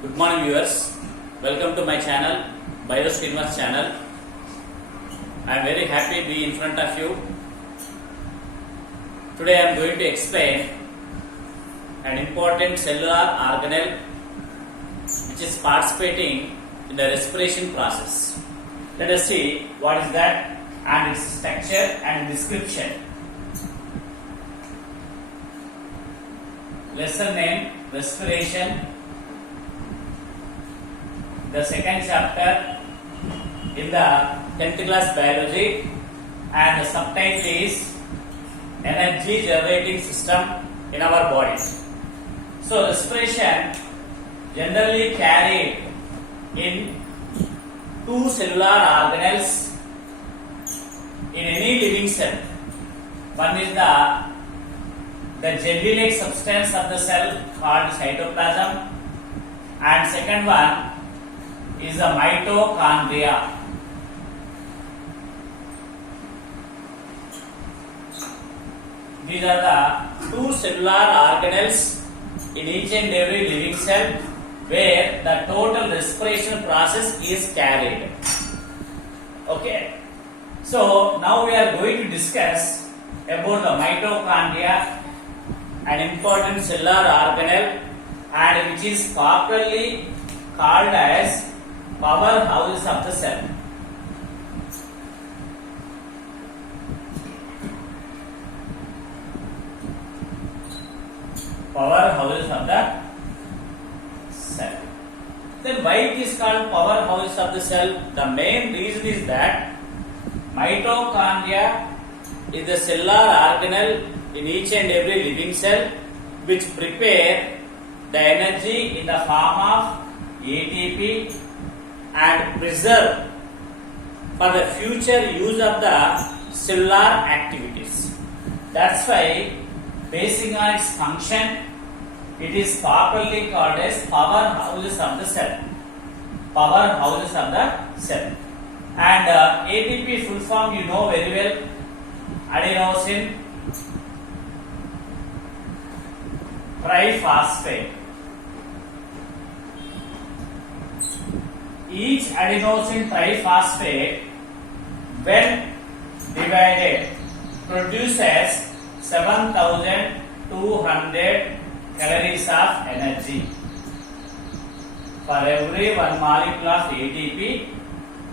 Good morning viewers, welcome to my channel, Bioskinvas channel. I am very happy to be in front of you. Today I am going to explain an important cellular organelle which is participating in the respiration process. Let us see what is that and its structure and description. Lesson name Respiration. The second chapter in the 10th class biology, and the subtitle is Energy Generating System in our body. So respiration generally carried in two cellular organelles in any living cell. One is the jelly-like substance of the cell called cytoplasm, and second one is the mitochondria. These are the two cellular organelles in each and every living cell where the total respiration process is carried. Okay. So now we are going to discuss about the mitochondria, an important cellular organelle, and which is popularly called as powerhouses of the cell. Powerhouses of the cell. Then why it is called powerhouses of the cell? The main reason is that mitochondria is the cellular organelle in each and every living cell which prepare the energy in the form of ATP and preserve for the future use of the cellular activities. That's why, basing on its function, it is popularly called as powerhouses of the cell. Powerhouses of the cell. And ATP full form you know very well, adenosine triphosphate. Each adenosine triphosphate, when divided, produces 7,200 calories of energy. For every one molecule of ATP,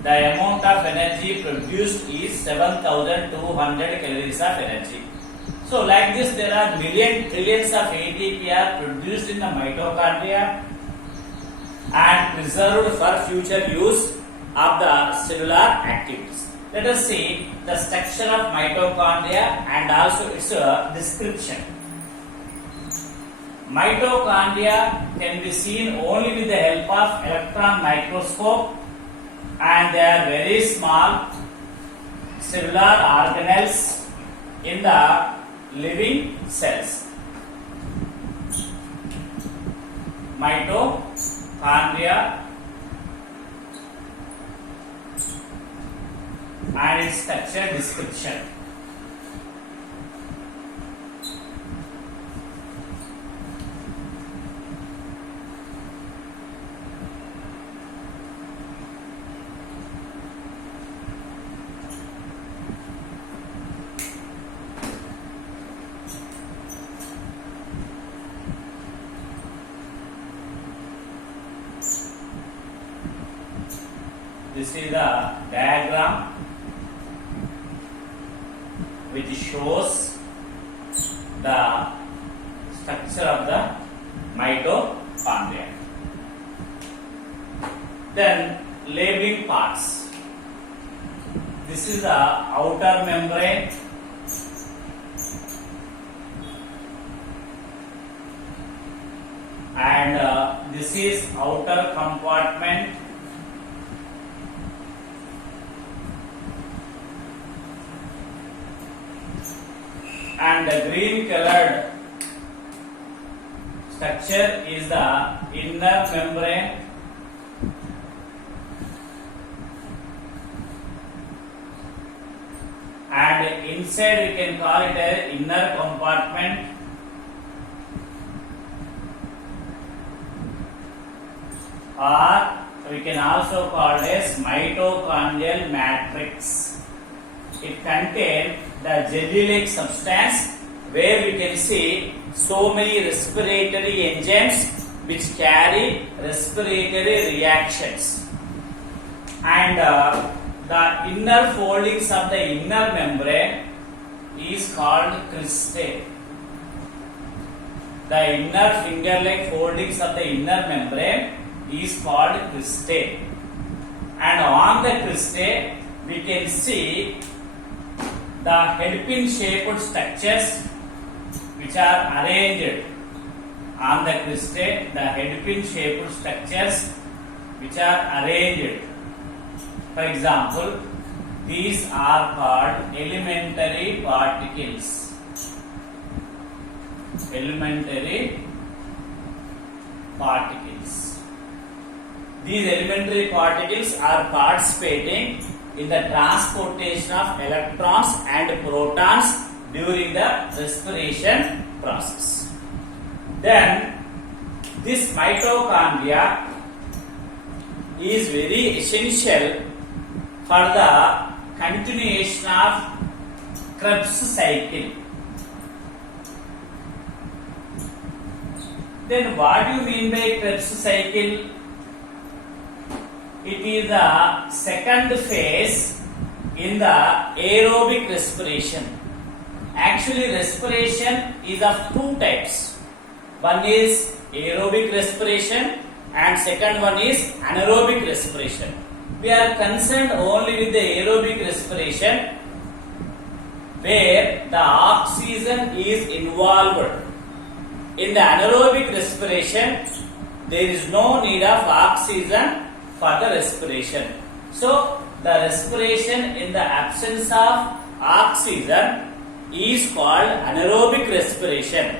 the amount of energy produced is 7,200 calories of energy. So like this, there are trillions of ATP are produced in the mitochondria and preserved for future use of the cellular activities. Let us see the structure of mitochondria and also its description. Mitochondria can be seen only with the help of electron microscope, and they are very small cellular organelles in the living cells. Mitochondria and its structure description. This is the diagram which shows the structure of the mitochondria. Then labeling parts. This is the outer membrane, and this is outer compartment, and the green colored structure is the inner membrane, and inside we can call it an inner compartment, or we can also call as mitochondrial matrix. It contains the jelly-like substance where we can see so many respiratory enzymes which carry respiratory reactions, and the inner foldings of the inner membrane is called cristae. The inner finger-like foldings of the inner membrane is called cristae, and on the cristae we can see the headpin shaped structures which are arranged on the cristae, the headpin shaped structures which are arranged. For example, these are called elementary particles. Elementary particles. These elementary particles are participating in the transportation of electrons and protons during the respiration process. Then this mitochondria is very essential for the continuation of Krebs cycle. Then what do you mean by Krebs cycle? It is the second phase in the aerobic respiration. Actually, respiration is of two types. One is aerobic respiration and second one is anaerobic respiration. We are concerned only with the aerobic respiration where the oxygen is involved. In the anaerobic respiration, there is no need of oxygen for the respiration. So, the respiration in the absence of oxygen is called anaerobic respiration,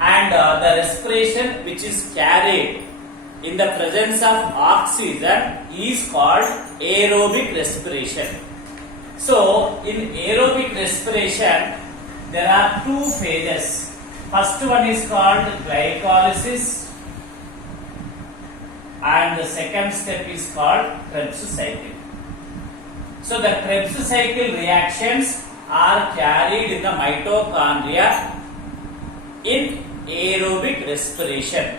and the respiration which is carried in the presence of oxygen is called aerobic respiration. So, in aerobic respiration, there are two phases. First one is called glycolysis, and the second step is called Krebs cycle. So the Krebs cycle reactions are carried in the mitochondria in aerobic respiration.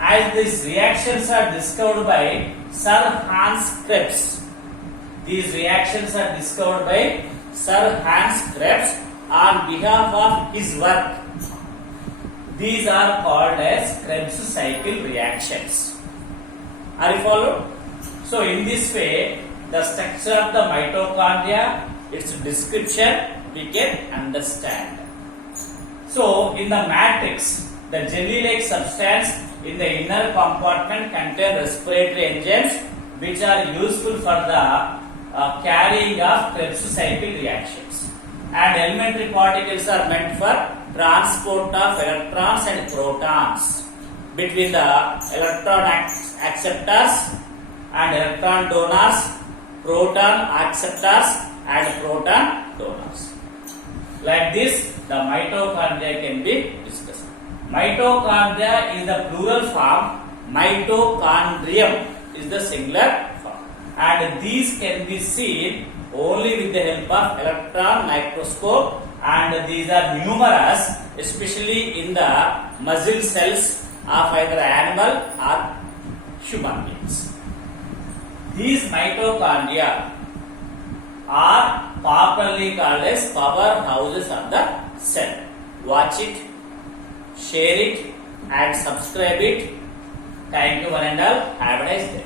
As these reactions are discovered by Sir Hans Krebs. These reactions are discovered by Sir Hans Krebs on behalf of his work. These are called as Krebs cycle reactions. Are you followed? So in this way, the structure of the mitochondria, its description we can understand. So in the matrix, the jelly-like substance in the inner compartment contain respiratory enzymes which are useful for the carrying of Krebs cycle reactions. And elementary particles are meant for transport of electrons and protons between the electron acceptors and electron donors, proton acceptors and proton donors. Like this, the mitochondria can be discussed. Mitochondria is the plural form, mitochondrium is the singular form, and these can be seen only with the help of electron microscope, and these are numerous, especially in the muscle cells of either animal or human beings. These mitochondria are popularly called as powerhouses of the cell. Watch it, share it and subscribe it. Thank you one and all. Have a nice day.